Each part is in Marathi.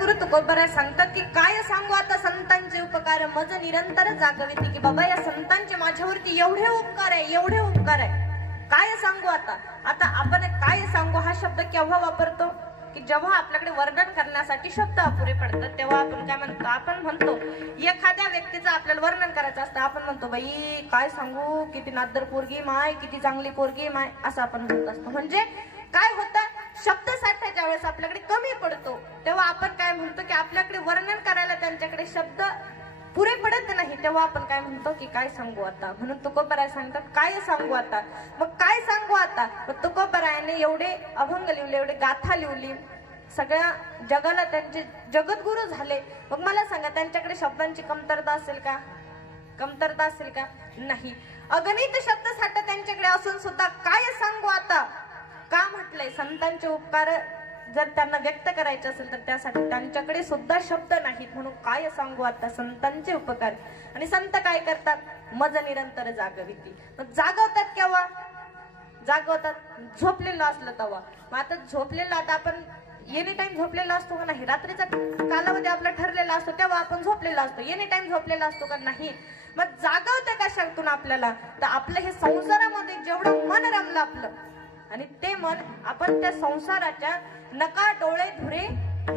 गुरु तुकोबराय सांगतात की काय सांगू आता संतांचे उपकार मज निरंतर जागविती, की बाबा या संतांचे माझ्यावरती एवढे उपकार आहे, एवढे उपकार आहे, काय सांगू आता. आता आपण काय सांगू हा शब्द केव्हा वापरतो की जेव्हा आपल्याकडे वर्णन करण्यासाठी शब्द अपुरे पडतात, तेव्हा आपण काय म्हणतो, आपण म्हणतो एखाद्या व्यक्तीचं आपल्याला वर्णन करायचं असतं, आपण म्हणतो बाई काय सांगू, किती नादर पोरगी माय, किती चांगली पोरगी माय, असं आपण म्हणत असतो. म्हणजे काय होतं, शब्दसाठा ज्यावेळेस आपल्याकडे कमी पडतो तेव्हा आपण काय म्हणतो की आपल्याकडे वर्णन करायला त्यांच्याकडे शब्द पुरे पडत नाही, तेव्हा आपण काय म्हणतो की काय सांगू आता. म्हणून तुकोबराय सांगतात काय सांगू आता. मग काय सांगू आता, तुकोबरायाने एवढे अभंग लिहिले, एवढे गाथा लिहिली, सगळ्या जगाला त्यांचे जगद्गुरु झाले. मग मला सांगा त्यांच्याकडे शब्दांची कमतरता असेल का, कमतरता असेल का, नाही. अगणित शब्दसाठा त्यांच्याकडे असून सुद्धा काय सांगू आता का म्हटलंय, संतांचे उपकार जर त्यांना व्यक्त करायचे असेल तर त्यासाठी त्यांच्याकडे सुद्धा शब्द नाहीत, म्हणून काय सांगू आता संतांचे उपकार. आणि संत काय करतात, मज निरंतर जागविती. मग जागवतात केव्हा, जागवतात झोपलेलं असलं तेव्हा. मग आता झोपलेलं, आता आपण एनी टाइम झोपलेला असतो का नाही, रात्रीचा कालावधी आपला ठरलेला असतो तेव्हा आपण झोपलेला असतो, एनी टाइम झोपलेला असतो का नाही. मग जागवते कशातून आपल्याला, तर आपलं हे संसारामध्ये जेवढं मन रमलं आपलं, आणि ते मन आपण त्या संसाराच्या नका डोळे धुरे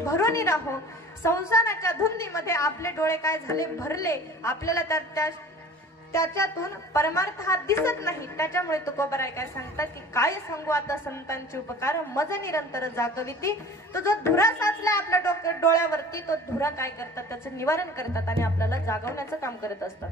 भरून राहो. संसाराच्या धुंदीमध्ये आपले डोळे काय झाले, भरले, आपल्याला त्याच्यातून परमार्थ हा दिसत नाही. त्याच्यामुळे तुकोबराय काय सांगतात की काय सांगू आता संतांचे उपकार मज निरंतर जागविती. तो जो धुरा साचला आपल्या डोळ्यावरती, तो धुरा काय करतात, त्याचं निवारण करतात आणि आपल्याला जागवण्याचं काम करत असतात.